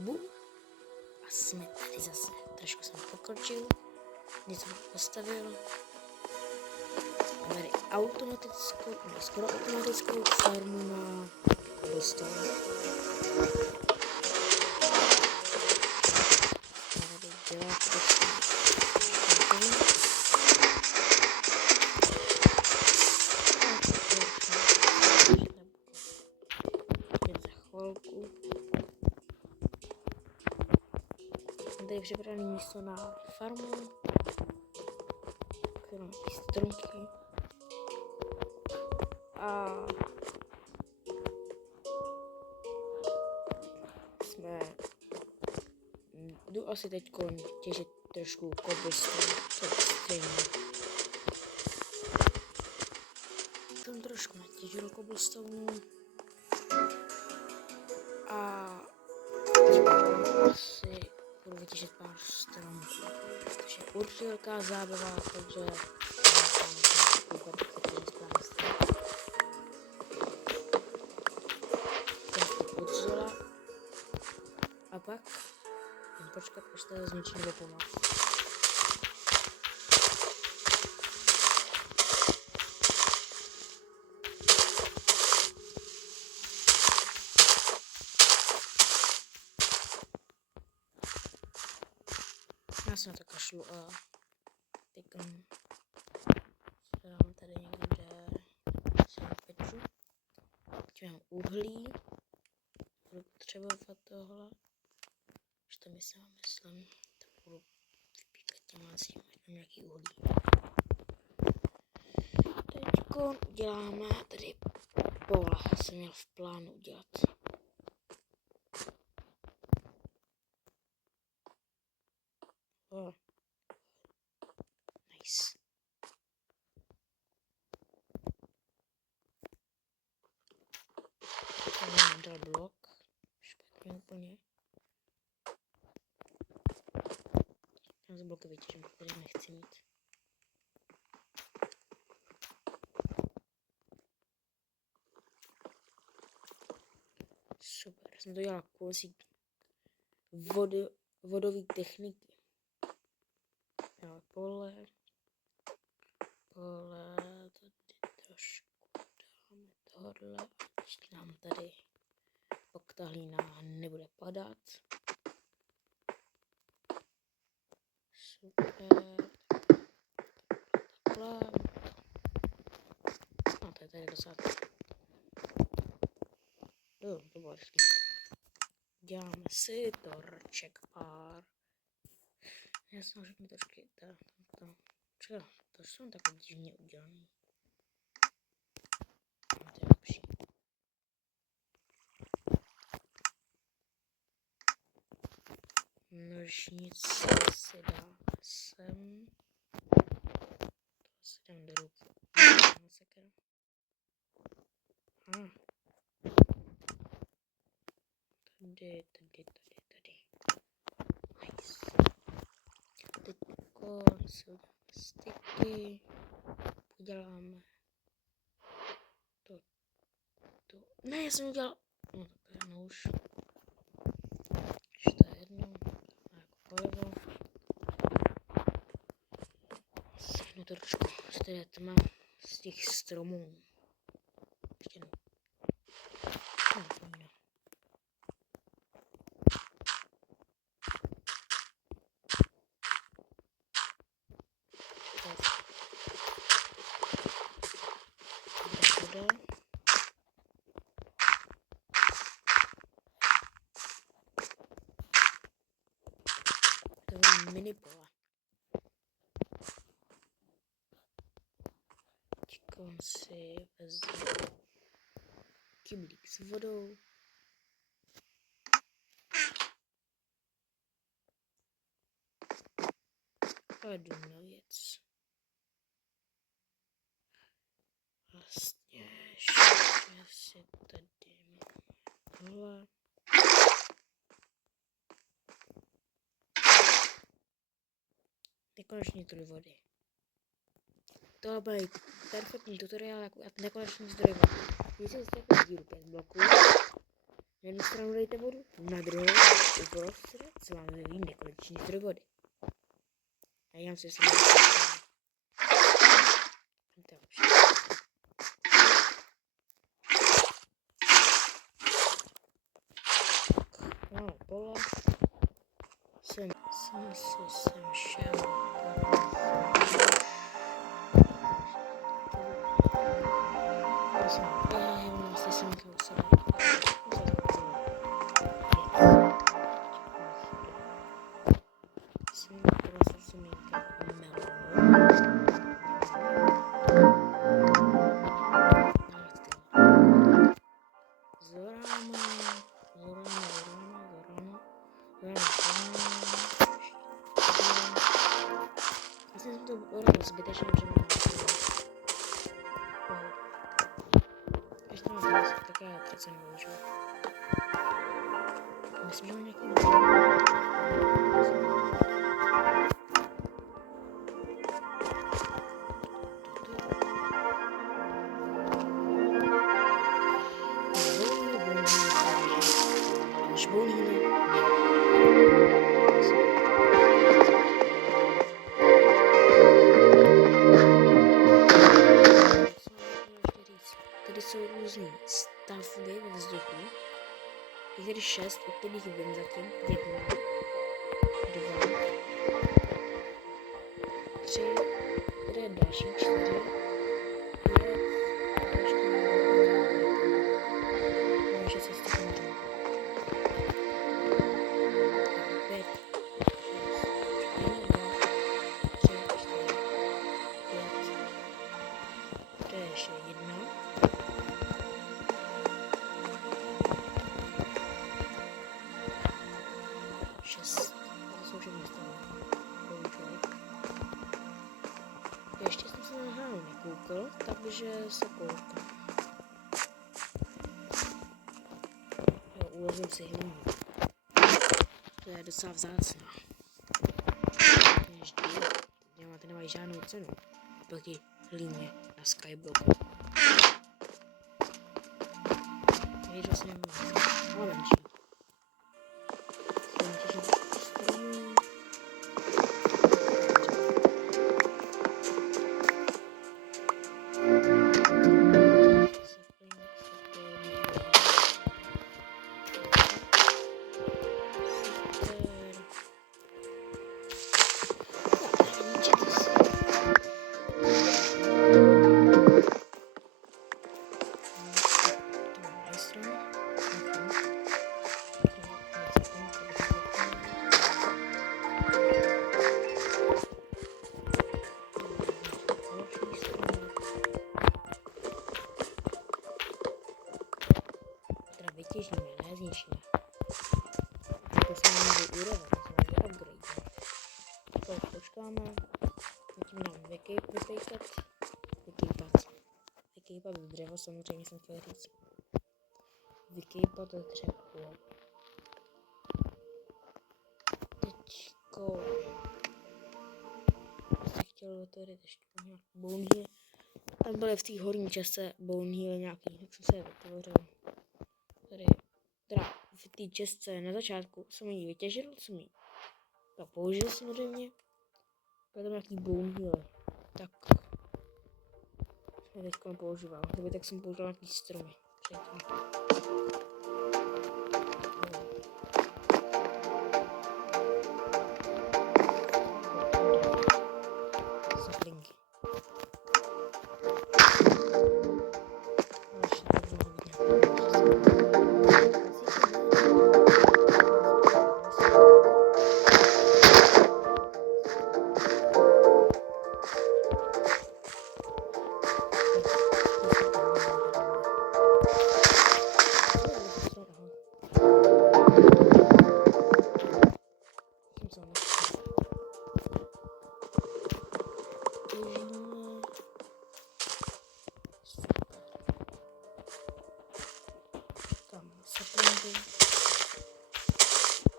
bum. A jsme tady zase. Trošku jsem pokročil. Něco postavil. Máme tady automatickou, ne, skoro automatickou farmu na cobblestone. Tady dělat tady připravené místo na farmu, kterou mám ty stromky a jdu asi teď těžit trošku cobblestone, to je stejné. Tam trošku natěžil cobblestone a asi budu vytěžit pár stromů. Takže určitě velká zábava, takže a pak jen počkat, až to zničí nebo pomoct. Já se na to kašlu a teď dám tady někde se peču. Teď mám uhlí, budu potřebovat tohle. Už to myslím, to budu vypíkat těmhle s tím, nějaký uhlí. Teďko uděláme tady pole, jsem měl v plánu udělat. Oh. Nice. Tady mám dal blok. Špatně úplně. Já z bloky vytěžím, který nechci mít. Super, jsem to dělal kousík vodové techniky. Pole, tady trošku dáme tohle, ještě nám tady oktahlína nebude padat. Super, takhle, no to je tady docela, to bylo rychlý. Děláme si torček pár. Já jsem řekl trošku to jsou takové divně udělané. To je lepší. Nožnice si dám sem. To si dám do ruky. Tady. Nice. Teďko si uděláme styky. Uděláme to. Ne, já jsem udělal. No tak já už. Ještě to je jedno. Jako pojevo. Sehnu trošku z tma z těch stromů. Ještě ne. Mini pole. Teďko si vezmu kyblík s vodou. A jdu na věc. Vlastně ještě si tady tohle. Nekonečný zdroj vody. Tohle bude perfektní tutoriál jako nekonečný zdroj vody. Když se zjistíte díru 5 bloků, Na jednu stranu dejte vodu, na druhou uprostřed se vám vyvíjí nekonečný zdroj vody. A já si jsem to je lepší. Máme pole. Jsem šel. Vlastně jsem to usala. Jsem prostě semínka melonu. Vlastně jsem to opravdu zbytečně, že mám ještě mám tady také tracen můžu. Myslím, že mám nějaký Tady jsou různý stavby ve vzduchu. Je tady 6, o kterých vím zatím. 1, 2, 3, tady je další 4, 5, a ještě mám 6 cesty končím. 5, 6, 1, 2, 3, 4, 5, to je ještě 1. Ještě jsem se na hránu nekoukal, takže se koukám. Jo, uložím si hlínu. To je docela vzácná. Ty nemají žádnou cenu. Proti hlíně na Skyblocku. Víš, vlastně nemám. Ale menší. Vytěžíme, ne zničíme. To se nám nový úroveň, to se nám upgrade. Tak počkáme, tím nám vykejpat dřevo, samozřejmě jsem chtěl říct. Vykejpat dřevo. Teďko jsem chtěl tady ještě nějaký bone heal. Tam byly v té horní části bone heal nějaký, jak jsem se je vytvořil. Tady, teda v té čestce na začátku jsem ji vytěžil, jsem ji pak použil samozřejmě. Byl tam nějaký bone healer. Tak jsem teďka používal. Kdyby tak jsem používal nějaký stromy. Předtím. Saplinky.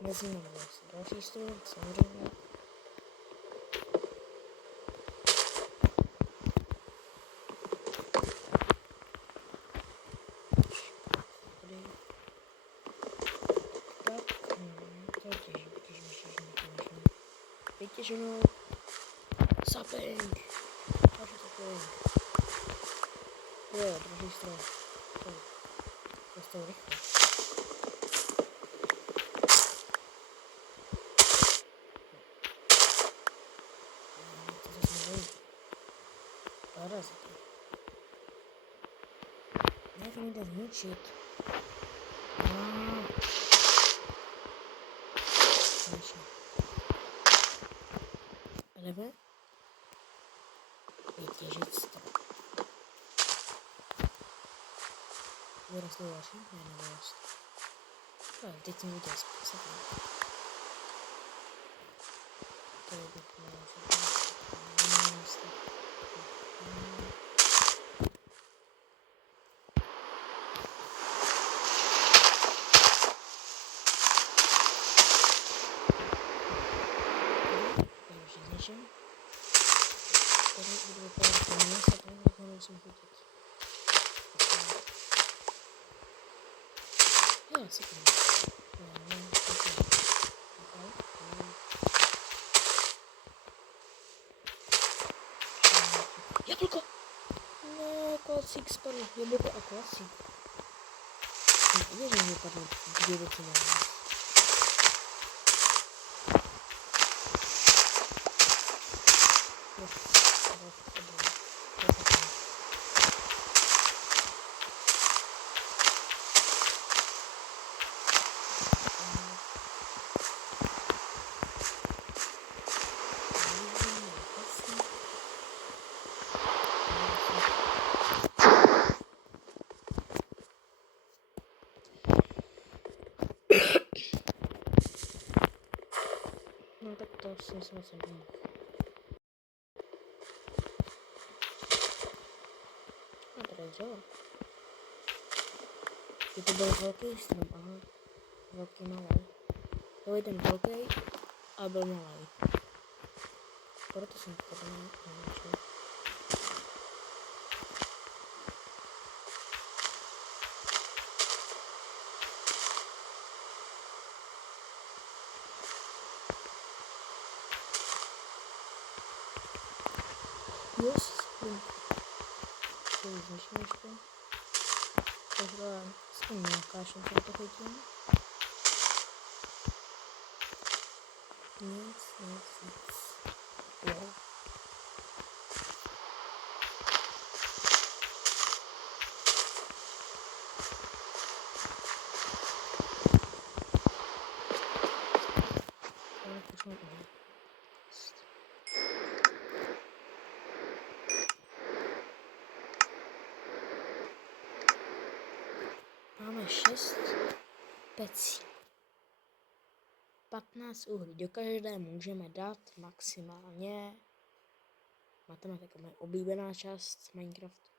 Vezmeme zase další stůl, samozřejmě. vytěženo. Sapping. Další sapping. Jo, druhý stroj. Dostal rychle. Co se znovu? Parazity. Jak mi jde zničit? Konečně. Jdeme vytěžit stroj. Vyrostl další? Ne, nevyrostl. Ale teď jsem viděl způsob. Tady bych měl zničím. Tady budu vypadat na mě, se tady musím chytit. Jo, super. Jablko! No, klasík spadl. Jablko a klasík. Nevěřím, že vypadnou dvě věci na nás. No tak to si myslím, že jsem pomohl. A tady jo. Je to byl velký strom, aha. Velký malý. To je ten velký a byl malý. Proto jsem to tady nenačil. Yes, to je zničnička. Takže s tím nějaká šanca to chytím. Nic. Jo. Ale už mám uhlí. Máme 6 pecí. 15 uhlí. Do každé můžeme dát maximálně. Matematika, moje oblíbená část Minecraftu.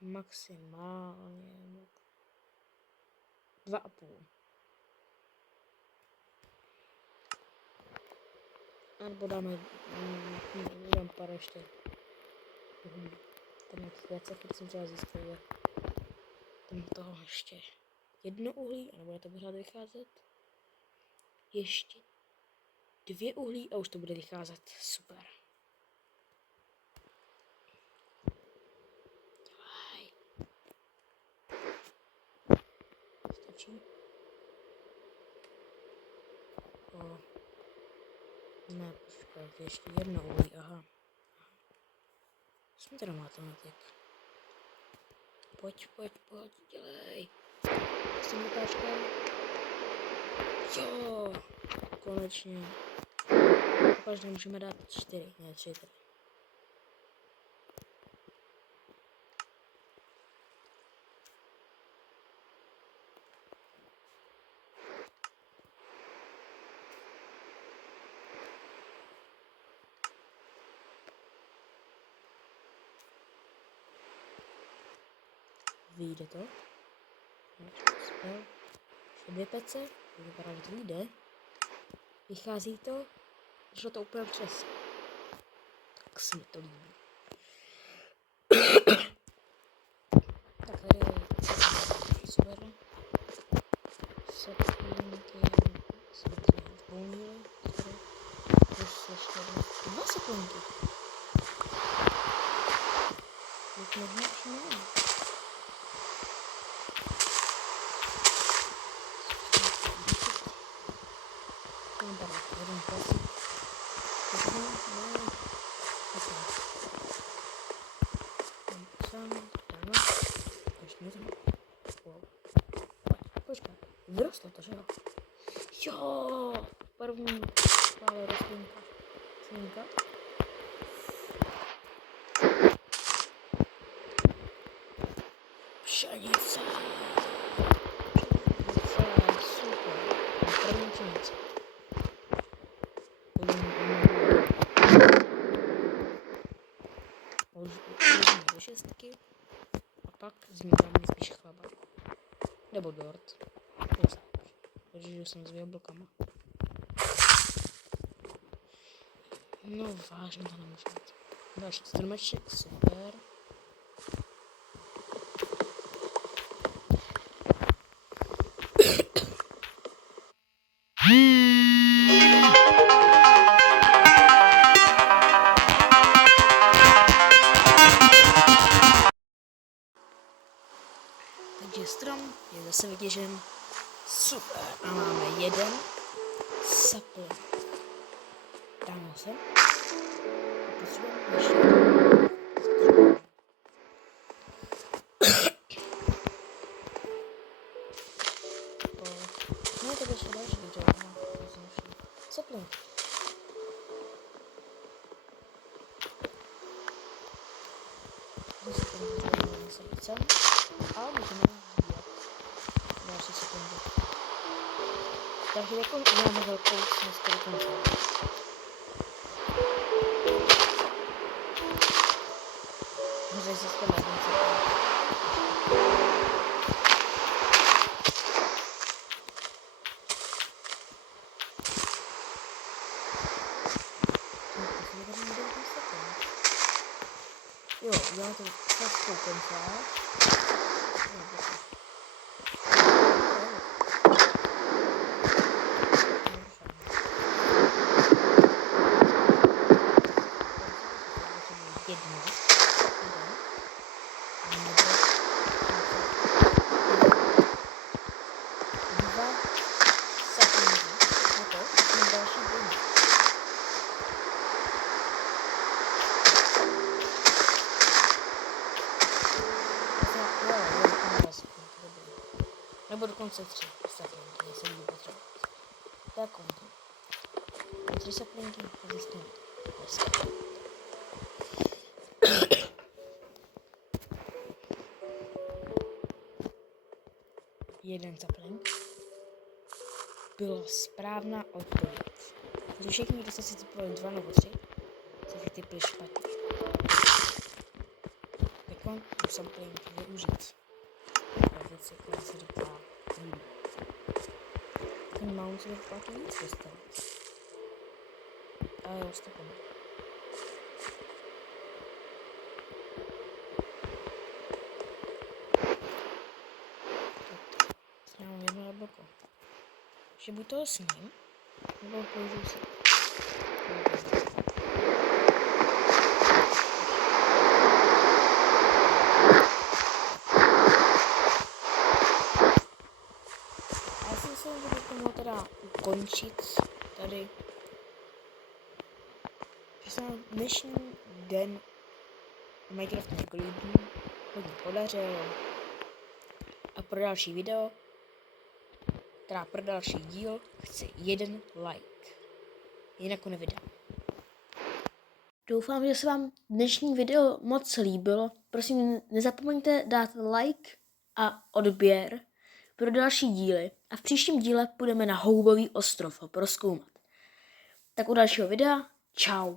Maximálně 2,5. A nebo dám pár ještě uhlí. Tam na těch věcech, které jsem třeba získal, tam toho ještě 1 uhlí, a nebude to pořád vycházet. Ještě 2 uhlí a už to bude vycházet. Super. Dělej. Stačí? O. Ne, počkat, ještě 1 uhlí, aha. Jsme teda matematik. Pojď, dělej. Jsem ukážka. Jo, konečně. Pokaždé můžeme dát 4, ne 3 tady. Vyjde to. Ještě 2 pece. Vypadá, že to vyjde. Vychází to. Šlo to úplně přes. Tak se mi to líbí. Tak tady je super. Setlinky jsme zvolnili. saplinky. Jak možná už nevím. Jeden klasik. Počkej, vyrostlo to, že jo? Jo, první malá rostlinka. Slinka. Pšenice. Super. První pšenice. Uložíme do šestky a pak zmítáme spíš chleba. Nebo dort. Takže jsem s jablkama. No vážně to nemůžu být. Další stromeček, super. Takže strom je zase vytěžen. Super. A máme jeden sapling. Dáme se. A potřebujeme ještě no, to ještě další video. Sapling. Zase to potřebujeme nasadit sem. A můžeme vyvíjet další sekundy. Takže jako máme velkou směsku do konce. Může získat na konci. Jo, uděláme to směskou konce. Nebo dokonce 3 saplinky, jestli budu potřebovat. Tak konto. 3 saplinky a zjistíme dneska. Jeden saplink. Bylo správná odpověď. Takže všichni, kdo jste si typovali 2 nebo 3, se si typli špatně. Tak vám tu saplink využít. Teď se klasi říká ten mount se doplatil víc postavit. Ale jo, stopem. Tak, já mám jedno jablko. Že buď toho sním, nebo použiju si. Teda ukončit tady, že se nám dnešní den Minecraft hodně podařil a pro další video, teda pro další díl chci 1 like, jinak ho nevydám. Doufám, že se vám dnešní video moc líbilo, prosím nezapomeňte dát like a odběr pro další díly a v příštím díle půjdeme na Houbový ostrov ho prozkoumat. Tak u dalšího videa, čau.